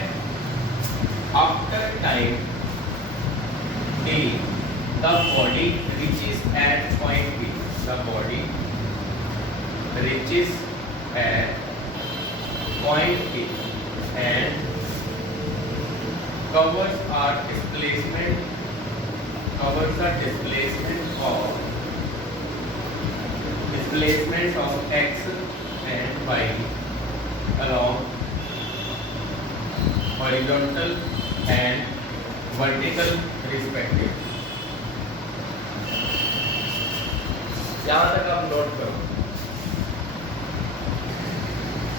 after time t the body reaches at point P, the body reaches at point P and covers the displacement of x and y along horizontal and vertical respectively। यहाँ तक आप note करो।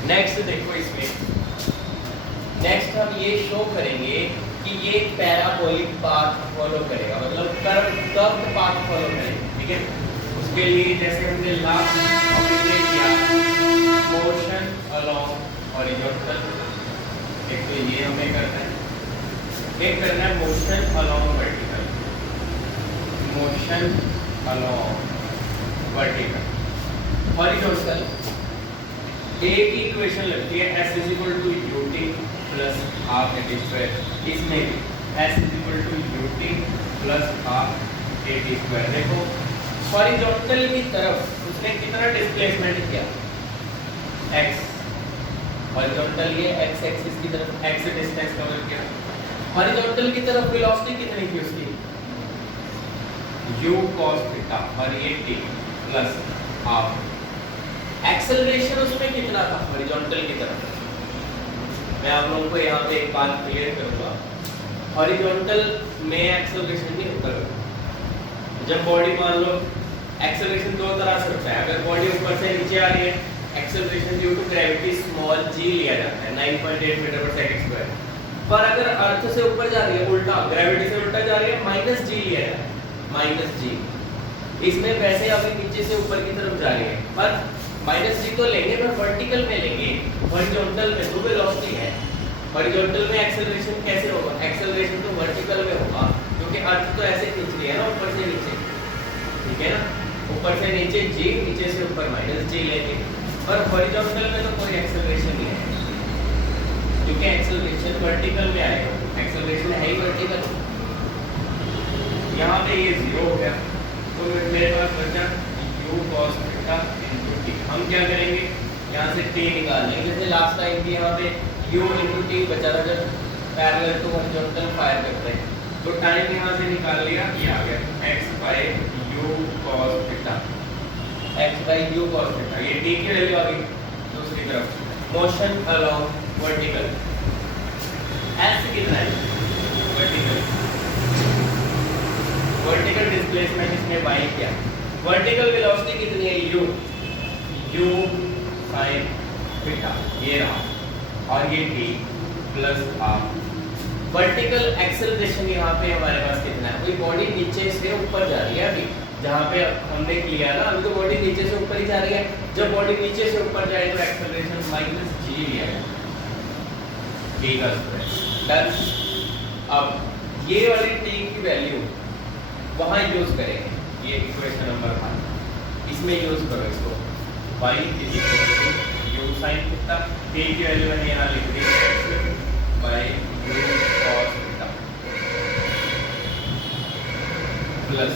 Next देखो, इसमें next हम ये show करेंगे कि ये पैराबोलिक पाथ फॉलो करेगा, मतलब कर्व पाथ फॉलो करेगा, ठीक है। उसके लिए जैसे हमने लास्ट टॉपिक में किया मोशन अलोंग हॉरिजॉन्टल, एक तो ये हमें करना है, एक करना है motion along vertical, motion along vertical. Horizontal एक ही इक्वेशन लगती है s = ut + half at square, इसमें भी s = ut + half at square. देखो हॉरिजॉन्टल की तरफ उसने कितना डिस्प्लेसमेंट किया, x, हॉरिजॉन्टल ये x एक्सिस की तरफ x डिस्टेंस कवर किया, हॉरिजॉन्टल की तरफ वेलोसिटी कितनी थी उसकी, u cos थीटा, और ये t प्लस हाफ। एक्सेलरेशन उसमें कितना था हॉरिजॉन्टल की तरफ, मैं आप लोगों को यहाँ पे एक बात क्लियर करूंगा, हॉरिजॉन्टल में एक्सेलरेशन नहीं होता। जब बॉडी मान लो एक्सेलरेशन दो तरह से होता है, अगर बॉडी ऊपर से नीचे आ रही है acceleration due to gravity small g लिया जाता है 9.8 मीटर पर सेकंड स्क्वायर, पर अगर अर्थ से ऊपर जा रही है उल्टा, ग्रेविटी से उल्टा जा रही है -g लिया जाता है, -g। इसमें वैसे अभी नीचे से ऊपर की तरफ जा रही है, पर -g तो लेंगे पर वर्टिकल में लेंगे, हॉरिजॉन्टल में तो वेलोसिटी है, हॉरिजॉन्टल में एक्सेलरेशन कैसे होगा, एक्सेलरेशन तो वर्टिकल में होगा, क्योंकि अर्थ तो ऐसे खींच रही है ना ऊपर से नीचे, ठीक है ना, ऊपर से नीचे g, नीचे से ऊपर -g लेंगे, पर हॉरिजॉन्टल में तो कोई एक्सेलरेशन नहीं है, क्योंकि एक्सेलरेशन वर्टिकल में आएगा, एक्सेलरेशन है ही वर्टिकल। यहाँ पे ये 0 हो गया, तो मेरे पास बचा u cos theta into t। हम क्या करेंगे, यहाँ से t निकाल लेंगे, जैसे लास्ट टाइम भी यहाँ पे u into t बचा था जब पैरेलल टू हॉरिजॉन्टल फायर करते हैं, तो टाइम यहाँ से निकाल लिया, ये आ गया x by u cos theta, x by u cos theta, ये t की वैल्यू आ गई। दूसरी तरफ मोशन अलोंग वर्टिकल, है y क्या, वर्टिकल वेलोसिटी कितनी है u sin थीटा, ये रहा, और ये t plus r। Vertical acceleration यहाँ पे हमारे पास कितना है, कोई बॉडी नीचे से ऊपर जा रही है, अभी जहाँ पे हमने लिया ना, अभी तो बॉडी नीचे से ऊपर ही जा रही है। जब बॉडी नीचे से ऊपर जाए तो एक्सेलरेशन माइनस g लिया है, t का स्क्वायर डन। अब ये वाली t की वैल्यू वहाँ यूज करेंगे, ये इक्वेशन नंबर 1 इसमें यूज करो इसको, y is equal to u sin theta, t की वैल्यू मैंने यहाँ लिख दी by u cos theta plus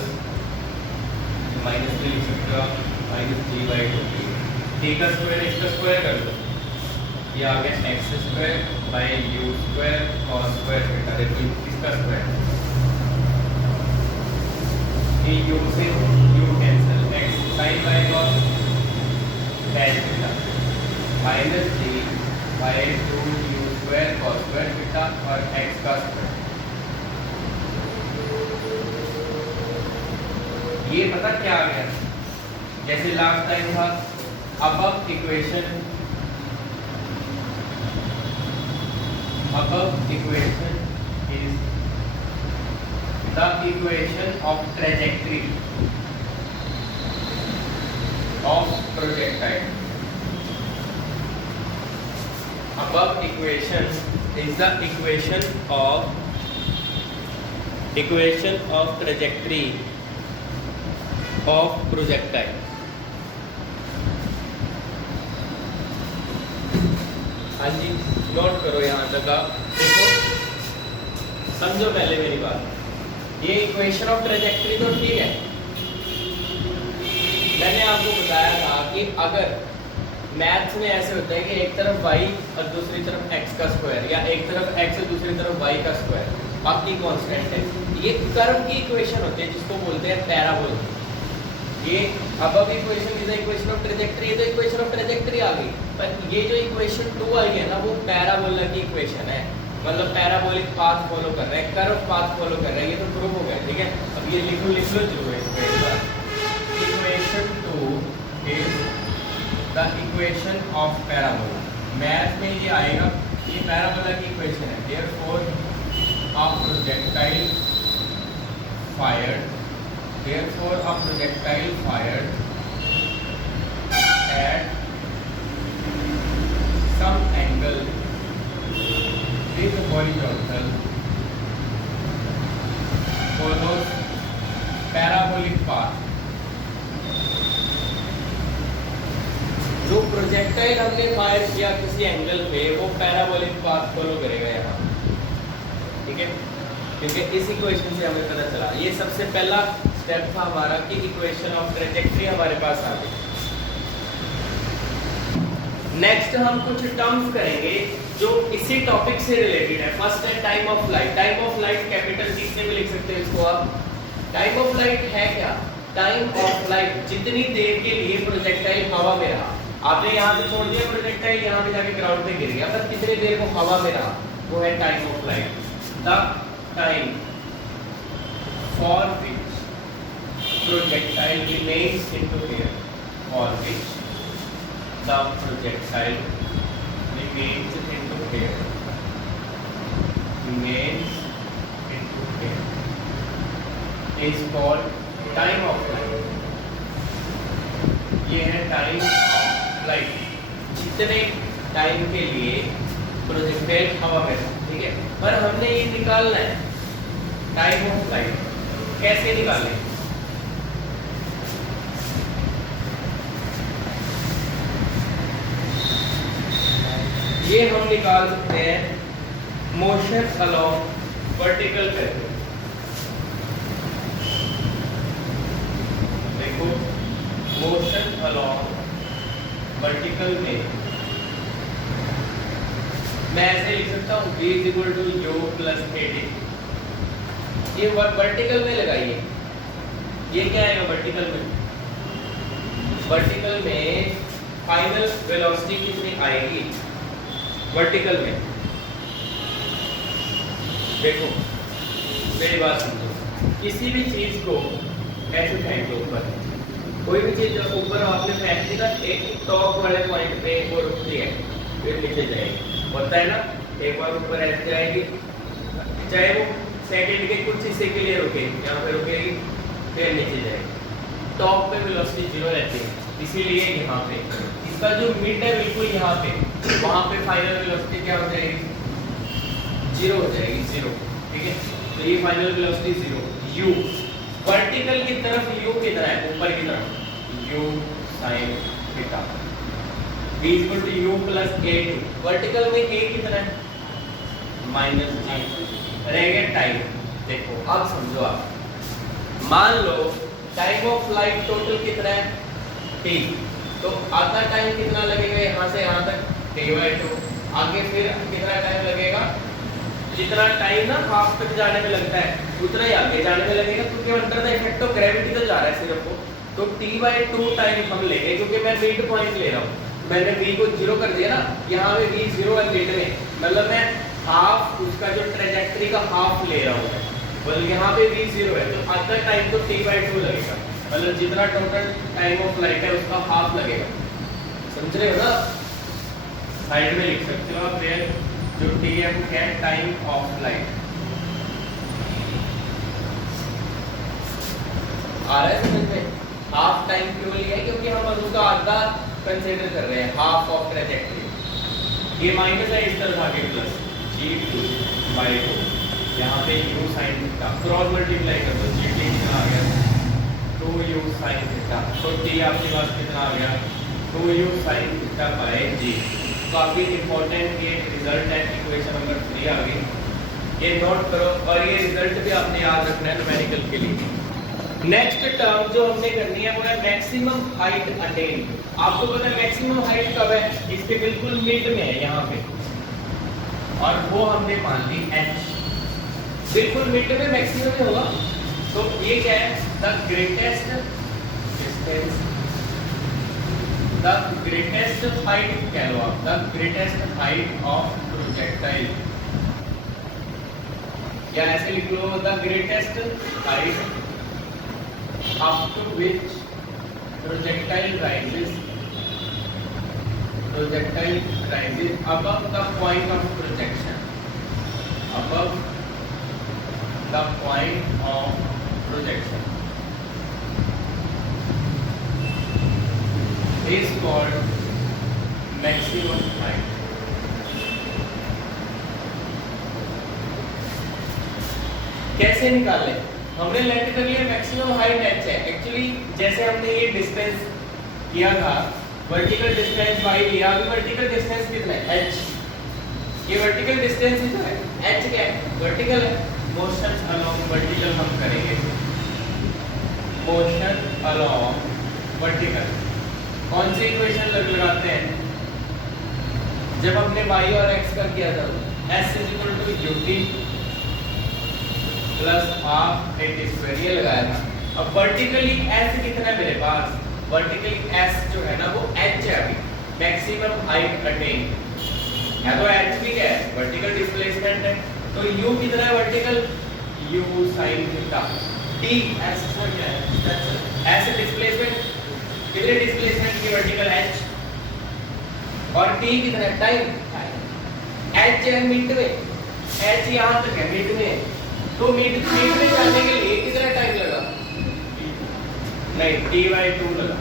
minus लिख सकते हो minus g by 2t, t का स्क्वायर इसका स्क्वायर कर दो, ये आ गया x square by u square cos square theta, देखो इसका स्क्वायर, ये u से u cancel, x sin y cos tan theta minus g by 2u square cos square theta और x का स्क्वायर। ये पता क्या आ गया, जैसे लास्ट टाइम था, above equation is the equation of trajectory of projectile. Above equation is the equation of trajectory of projectile. हाँ जी, note करो यहाँ तक आप देखो, समझो पहले मेरी बात। ये इक्वेशन ऑफ ट्रेजेक्टरी तो ठीक है, मैंने आपको बताया था कि अगर मैथ्स में ऐसे होता है कि एक तरफ y और दूसरी तरफ x का स्क्वायर, या एक तरफ x और दूसरी तरफ y का स्क्वायर, बाकी कांस्टेंट है, ये कर्व की इक्वेशन होती है जिसको बोलते हैं पैराबोला। ये अब equation is equation of trajectory, ये तो इक्वेशन ऑफ ट्रेजेक्टरी आ गई, पर ये जो इक्वेशन 2 आई है ना, वो पैराबोला की इक्वेशन है, मतलब पैराबोलिक पाथ फॉलो कर रहा है, कर्व पाथ फॉलो कर रहा है, ये तो प्रूव हो गया, ठीक है। अब ये लिख लो जरूर इसको, equation 2 is the equation of parabola. Math में ये आएगा, ये पैराबोला की इक्वेशन है, therefore a projectile fired, therefore a projectile fired at some angle with horizontal follows parabolic path। जो प्रोजेक्टाइल हमने फायर किया किसी एंगल पे, वो पैराबोलिक पाथ फॉलो करेगा यहाँ, ठीक है, क्योंकि इस इक्वेशन से हमें पता चला। ये सबसे पहला स्टेप था हमारा कि इक्वेशन ऑफ ट्रेजेक्टरी हमारे पास आ गई। नेक्स्ट हम कुछ टर्म्स करेंगे जो इसी टॉपिक से रिलेटेड है। फर्स्ट है time of flight. Time of flight capital T से भी लिख सकते हो इसको आप। टाइम ऑफ फ्लाइट है क्या? टाइम ऑफ फ्लाइट, जितनी देर के लिए प्रोजेक्टाइल हवा में रहा, आपने यहाँ से छोड़ दिया प्रोजेक्टाइल, यहाँ पे जाके ग्राउंड पे गिर गया, पर कितनी देर वो हवा में रहा, वो है time of flight. The time for which projectile remains into air, for which the projectile remains into air, is called time of flight। ये है टाइम ऑफ फ्लाइट, जितने टाइम के लिए प्रोजेक्टाइल हवा में, ठीक है। पर हमने ये निकालना है टाइम ऑफ फ्लाइट, कैसे निकालें? ये हम निकाल सकते हैं मोशन अलोंग वर्टिकल पैरेलल। देखो मोशन अलोंग वर्टिकल में मैं ऐसे लिख सकता हूँ v = u + kd। ये वर्टिकल में लगाइए, ये क्या आएगा वर्टिकल में? वर्टिकल में फाइनल वेलोसिटी कितनी आएगी वर्टिकल में? देखो मेरी बात सुनो, किसी भी चीज को ऐसे फेंक दो ऊपर, कोई भी चीज ऊपर आपने फेंक दी ना, एक टॉप वाले पॉइंट पे वो रुकती है फिर नीचे जाएगी, होता है ना, एक बार ऊपर ऐसे जाएगी, चाहे वो सेकंड के कुछ हिस्से के लिए रुकेगी, यहाँ पे रुकेगी फिर नीचे जाएगी। टॉप पे वेलोसिटी जीरो रहती है, इसीलिए यहाँ पे इसका जो मिड है बिल्कुल यहाँ पे, वहाँ पे फाइनल वेलोसिटी क्या हो जाएगी, जीरो हो जाएगी, जीरो। ठीक है, तो ये final velocity zero. u vertical की तरफ u कितना है, ऊपर की तरफ u sin theta v equal to u plus a2। Vertical में a कितना है, माइनस g। रह गया टाइम। देखो अब समझो, आप मान लो टाइम ऑफ फ्लाइट टोटल कितना है, t, तो आधा टाइम कितना लगेगा यहाँ से यहाँ तक, t/2। आगे फिर कितना टाइम लगेगा, जितना टाइम ना हाफ तक जाने में लगता है उतना ही आगे जाने में लगेगा, क्योंकि under the effect of gravity तो जा रहा है सिर्फ वो। तो t/2 टाइम हम लेंगे, क्योंकि मैं मिड पॉइंट ले रहा हूँ, मैंने v को जीरो कर दिया ना, यहाँ पे v जीरो है मिड में, मतलब मैं हाफ उसका जो ट्रेजेक्टरी का हाफ ले रहा हूँ, मतलब यहाँ पे v जीरो है, तो आधा टाइम तो t/2 लगेगा, मतलब जितना टोटल टाइम ऑफ फ्लाइट है उसका हाफ लगेगा। समझ रहे हो ना, साइड में लिख सकते हो आप, फिर जो टी है वो क्या है, टाइम ऑफ फ्लाइट। आ रहा है समझ में, हाफ टाइम क्यों लिया है, क्योंकि हम उसका आधा कंसीडर कर रहे हैं, हाफ ऑफ ट्रैजेक्टरी। ये माइनस है, इस तरफ आगे प्लस g2/2, यहाँ पे u sin theta cross multiply कर दो, g कितना आ गया 2u sin थीटा, तो t आपके पास कितना आ गया 2u sin theta by g। काफी इंपॉर्टेंट ये रिजल्ट है, इक्वेशन नंबर 3 आ गई, ये नोट करो, और ये रिजल्ट भी आपने याद रखना है न्यूमेरिकल के लिए। नेक्स्ट टर्म जो हमने करनी है वो है मैक्सिमम हाइट अटेन। आपको पता है मैक्सिमम हाइट कब है, इसके बिल्कुल मिड में है यहाँ पे, और वो हमने मान ली h, बिल्कुल मिड में मैक्सिमम में होगा। तो ये क्या है, the greatest distance, the greatest height कह लो आप, the greatest height of projectile, या ऐसे लिख लो the greatest height up to which projectile rises above the point of projection, above the point of projection is called maximum height। कैसे निकाले, हमने लेट कर लिया मैक्सिमम हाइट h है। एक्चुअली जैसे हमने ये डिस्टेंस किया था, वर्टिकल डिस्टेंस y लिया, अभी वर्टिकल डिस्टेंस कितना है h, ये वर्टिकल डिस्टेंस ही तो है, h क्या है, वर्टिकल है। मोशन अलोंग वर्टिकल हम करेंगे, मोशन अलोंग वर्टिकल। कौन सी इक्वेशन लगाते हैं, जब हमने y और x का किया था, s ut plus half at square ये लगाया था। अब वर्टिकली s कितना है मेरे पास, वर्टिकली s जो है ना वो h है, अभी मैक्सिमम हाइट अटेन है, तो h भी क्या है, वर्टिकल डिस्प्लेसमेंट है, तो u कितना है vertical, u sin theta, t s क्या है, s डिस्प्लेसमेंट, कितने डिस्प्लेसमेंट की वर्टिकल h, और t कितना है टाइम, h है मिड में, h यहाँ तक है मिड में, तो मिड में जाने के लिए कितना टाइम लगा, नहीं t/2 लगा,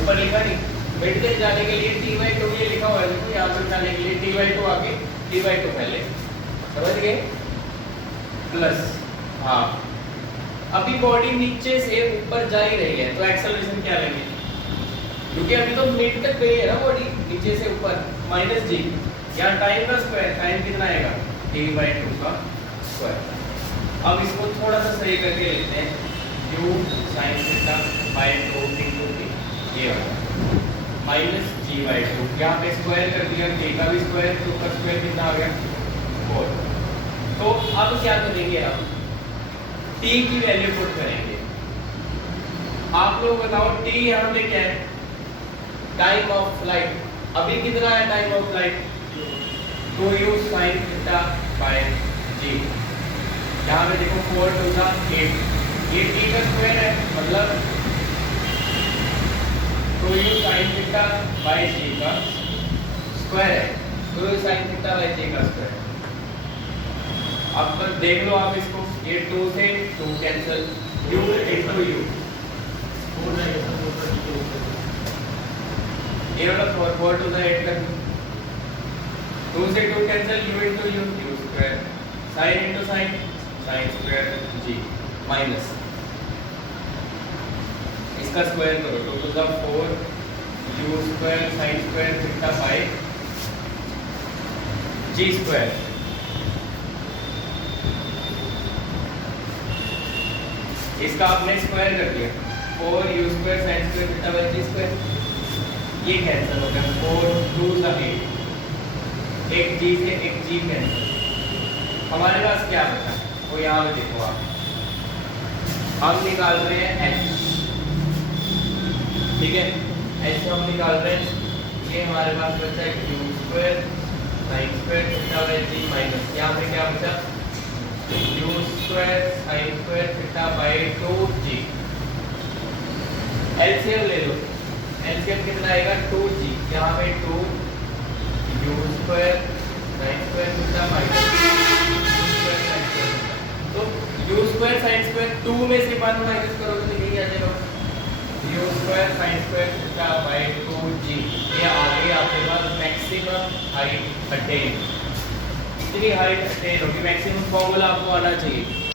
ऊपर लिखा नहीं, मिड तक जाने के लिए t/2 ये लिखा हुआ है, देखो यहाँ तक जाने के लिए t/2 आगे t/2 पहले, समझ गए, प्लस हाफ। अभी बॉडी नीचे से ऊपर जा ही रही है, तो एक्सेलरेशन क्या लेंगे, क्योंकि अभी तो मिड तक गई है ना बॉडी, नीचे से ऊपर माइनस g, यहाँ टाइम का स्क्वायर, टाइम कितना आएगा t/2 का स्क्वायर। अब इसको थोड़ा सा सही करके लिखते हैं, u sin theta by 2 into t, ये वाला माइनस g/2, यहाँ पे स्क्वायर कर दिया, k का भी स्क्वायर, तो ऊपर स्क्वायर कितना आ गया 4। तो अब क्या करेंगे, हम t की वैल्यू पुट करेंगे। आप लोग बताओ t यहाँ पे क्या है, टाइम ऑफ फ्लाइट, अभी कितना है time of flight, 2u sin theta by g, यहाँ पे देखो 4 2 8, ये t का स्क्वायर है, मतलब 2u sin theta by j का स्क्वायर है, 2u sin theta by j का स्क्वायर। अब देख लो आप इसको, ये 2 से 2 कैंसिल, u into u, ये वाला 4 to the 8 कर, 2 से 2 cancel, u into u, u square, sin into sin, sin square g minus इसका स्क्वायर करो, 2 to the 4 u square sin square theta by g square. इसका आपने स्क्वायर कर दिया, 4 u square sin square theta by g square, ये cancel हो गया, 4 2 सा 8, एक g से एक g कैंसिल। हमारे पास क्या बचा, वो यहाँ पे देखो आप, हम निकाल रहे हैं h, ठीक है, h हम निकाल रहे हैं, ये हमारे पास बचा है u square sin square theta by g minus, यहाँ पे क्या बचा, u square sin square theta by 2g। LCM ले लो, एलसीएम कितना आएगा 2g, यहाँ पे 2 u square sin square theta minus तो u स्क्वायर sin स्क्वायर 2 में से 1 माइनस करोगे तो यही आ जाएगा u square sin square theta by 2g। ये आ गई आपके पास मैक्सिमम हाइट अटेन। इतनी हाइट अटेन होगी, मैक्सिमम फॉर्मूला आपको आना चाहिए।